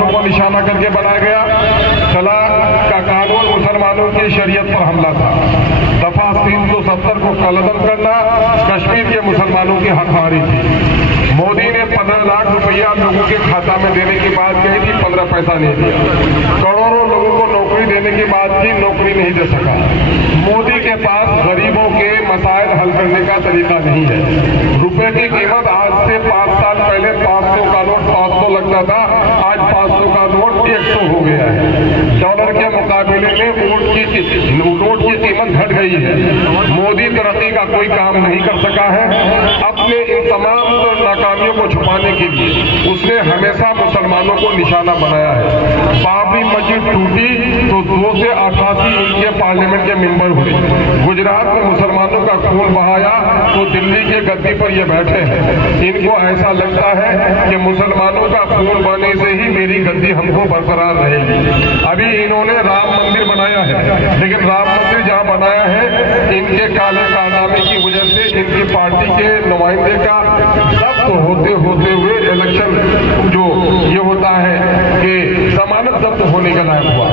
मुसलमानों को निशाना करके बनाया गया। तलाक का कानून मुसलमानों की शरीयत पर हमला था। दफा 370 को कलअदम करना कश्मीर के मुसलमानों की हकमारी थी। मोदी ने 15 लाख रुपया लोगों के खाता में देने की बात कही थी, 15 पैसा नहीं दिया। करोड़ों लोगों को नौकरी देने की बात की, नौकरी नहीं दे सका। मोदी के पास गरीबों के मसाइल हल करने का तरीका नहीं है। रुपए की कीमत आज से 5 साल पहले 500 का नोट 500 लगता था, आज 500 का नोट 100 हो गया है। डॉलर के मुकाबले में नोट की कीमत घट गई है। मोदी तरक्की का कोई काम नहीं कर सका है। अपने इन तमाम नाकामियों को छुपाने के लिए उसने हमेशा मुसलमानों को निशाना बनाया है। बाबरी मस्जिद टूटी तो 2 से 88 इनके पार्लियामेंट के मेंबर हुए। गुजरात में मुसलमानों का खून बहाया तो दिल्ली के गद्दी पर ये बैठे हैं। इनको ऐसा लगता है कि मुसलमानों का खून बहने से ही मेरी गद्दी हमको बरकरार रहेगी। अभी इन्होंने राम मंदिर बनाया है, लेकिन राम मंदिर जहां बनाया है इनके काले कारनामे की वजह से इनकी पार्टी के नुमाइंदे का जब्त होते हुए इलेक्शन जो ये होता है कि जमानत जब्त होने का लायक हुआ।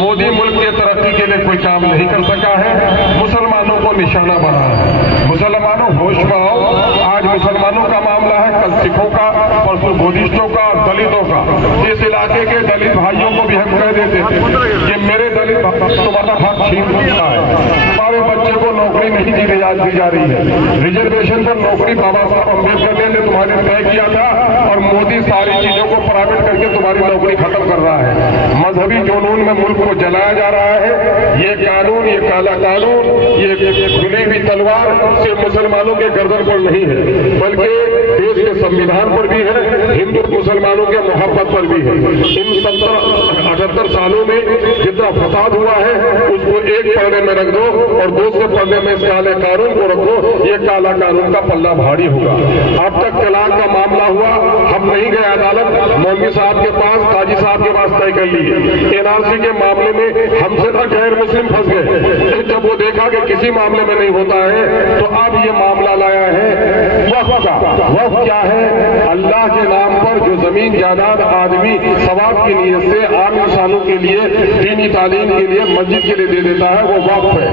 मोदी मुल्क की तरक्की के लिए कोई काम नहीं कर सका है, मुसलमानों को निशाना बना है। मुसलमानों होश में आओ। आज मुसलमानों का मामला है, कल सिखों का, परसों बुद्धिस्टों का, दलितों का। इस इलाके के दलित भाइयों को भी हम कह देते थे कि मेरे दलित तुम्हारा हक छीन सकता है। तुम्हारे बच्चे को नौकरी नहीं दी जा रही है। रिजर्वेशन पर नौकरी बाबा साहब अम्बेडकर ने तुम्हारे तय किया था और मोदी सारी चीजों को प्राइवेट करके तुम्हारी नौकरी खत्म कर रहा है। मजहबी जुनून में मुल्क को जलाया जा रहा है। ये कानून, ये काला कानून, ये खुली हुई तलवार सिर्फ मुसलमानों के गर्दन पर नहीं है, बल्कि देश के संविधान पर भी है, हिंदू मुसलमानों के मोहब्बत पर भी है। इन 70-78 सालों में जितना फसाद हुआ है उसको एक पन्ने में रख दो और दूसरे पन्ने में इस काले कानून को रखो। ये काला कानून का पल्ला भारी होगा। अब तक तलाक का मामला हुआ, हम नहीं गए अदालत, मौलवी साहब के पास, काजी साहब के पास तय कर लिए। एनआरसी के मामले में हमसे ना गैर मुस्लिम फंस गए। जब वो देखा कि किसी मामले में नहीं होता है तो अब ये मामला लाया है वक्फ का। वक्फ क्या है? अल्लाह के नाम पर जो जमीन जायदाद आदमी सवाब की नीयत से आम इंसानों के लिए दीनी तालीम के लिए मस्जिद के लिए दे देता है, वो वक्फ है।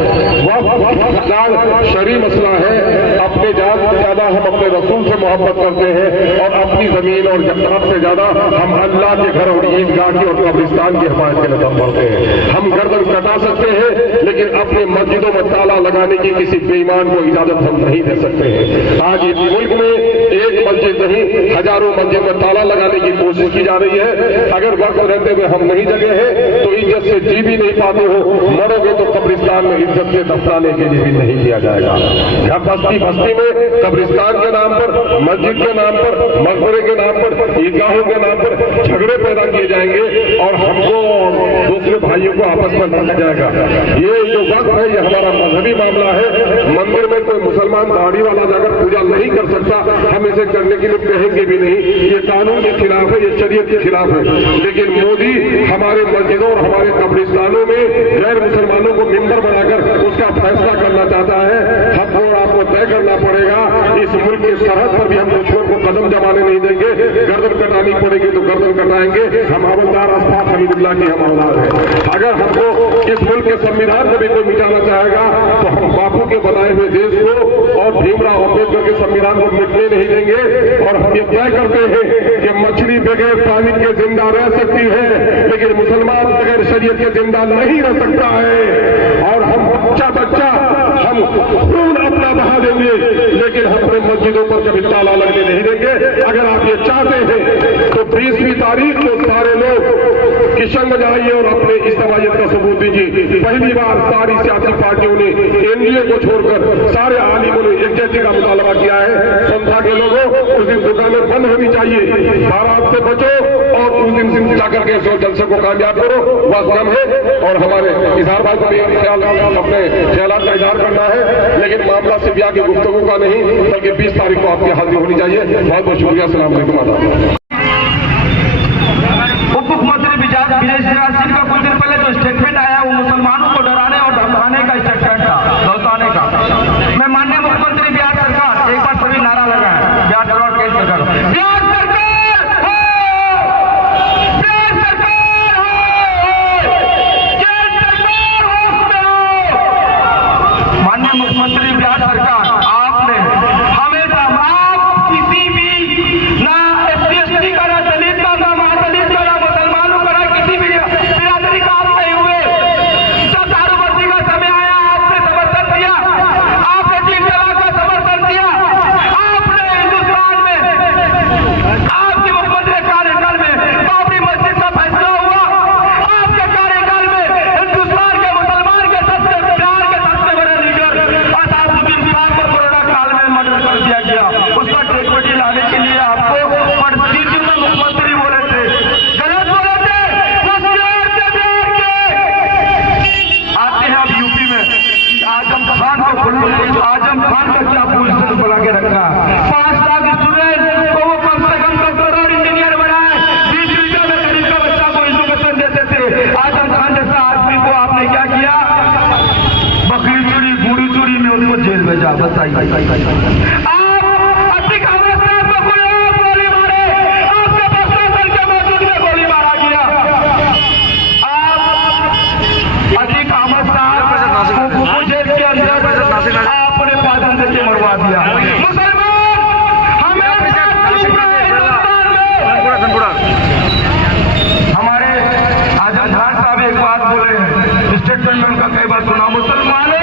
वक्फ शरई मसला है। अपने जान से ज्यादा हम अपने रसूल से मोहब्बत करते हैं और अपनी जमीन और जन्नत से ज्यादा हम अल्लाह के घर और ईदगाह की और कब्रिस्तान की हिफाजत के लिए दम भरते हैं। हम गर्दन कटा सकते हैं, लेकिन अपने मस्जिदों में ताला लगाने की किसी बेईमान को इजाजत हम नहीं दे सकते हैं। आज इस मुल्क में एक मस्जिद नहीं, हजारों मस्जिद में ताला लगाने की कोशिश की जा रही है। अगर वक्त रहते हुए हम नहीं जगे हैं तो इज्जत से जी भी नहीं पाते हो, मरोगे तो कब्रिस्तान में इज्जत से दफनाने के लिए भी नहीं किया जाएगा। यहाँ बस्ती बस्ती में कब्रिस्तान के नाम पर, मस्जिद के नाम पर, मकबरे के नाम पर, ईदगाहों के नाम पर झगड़े पैदा किए जाएंगे और हमको और दूसरे भाइयों को आपस में लड़ा जाएगा। ये जो वक्त है ये हमारा मजहबी मामला है। मंदिर में कोई मुसलमान दाढ़ी वाला जाकर पूजा नहीं कर सकता, हम इसे करने के लिए कहेंगे भी नहीं। ये कानून के खिलाफ है, ये शरीयत के खिलाफ है। लेकिन मोदी हमारे मस्जिदों और हमारे कब्रिस्तानों में गैर मुसलमानों को मेंबर बनाकर उसका फैसला करना चाहता है। हमको आपको तय करना पड़ेगा। इस मुल्क की सरहद पर भी हम दुश्मन को कदम जमाने नहीं देंगे। गर्दन कटानी पड़ेगी तो गर्दन कटाएंगे। हम हवलदार अस्फाक हमीदुल्लाह की हम औलाद है। अगर हमको इस मुल्क के संविधान को भी कोई मिटाना चाहेगा तो हम बापू के बनाए हुए देश को और भीमराव अम्बेडकर के संविधान को मिटने नहीं देंगे। और हम ये तय करते हैं कि मछली बगैर पानी के जिंदा रह सकती है, लेकिन मुसलमान बगैर शरीयत के जिंदा नहीं रह सकता है। और हम बच्चा हम खून अपना बहा देंगे, लेकिन हम अपने मस्जिदों पर कभी ताला लगने नहीं देंगे। अगर आप ये चाहते हैं तो 20वीं तारीख को सारे लोग किशन में जाइए और अपने इज्तिमाइयत का सबूत दीजिए। पहली बार सारी सियासी पार्टियों ने, एनडीए को छोड़कर सारे आलिमों ने एकजुटता का मुतालबा किया है। संस्था के लोगों उस दिन दुकानें बंद होनी चाहिए। बारात से बचो और उस दिन जाकर के जलसे को कामयाब करो। बस कम है और हमारे इजहार भाई को भी अपने ख्यालात का इजहार करना है, लेकिन मामला सिर्फ यहाँ की गुफ्तगू का नहीं बल्कि 20 तारीख को आपकी हाजिरी होनी चाहिए। बहुत बहुत शुक्रिया। अस्सलाम वालेकुम। उप मुख्यमंत्री विजय शिवराज सिंह का कुछ दिन पहले जो स्टेटमेंट आया वो मुसलमानों को डराने और धमकाने का स्टेटमेंट था, दौड़ाने का। मैं माननीय मुख्यमंत्री बिहार सरकार एक बार सभी नारा लगाए, बिहार सरकार केंद्र सरकार, बिहार सरकार, बिहार वजह बताइए। आप अतिक अहमद साहब को कोई और गोली मारे, आपके प्रशासन के मौजूद में गोली मारा गया। आप अतिक अहमद साहब को जेल के अंदर आपने पादन से मरवा दिया। मुसलमान हमारे आजम खान साहब एक बात बोले, स्टेटमेंट में उनका कई बार सुना, मुसलमानों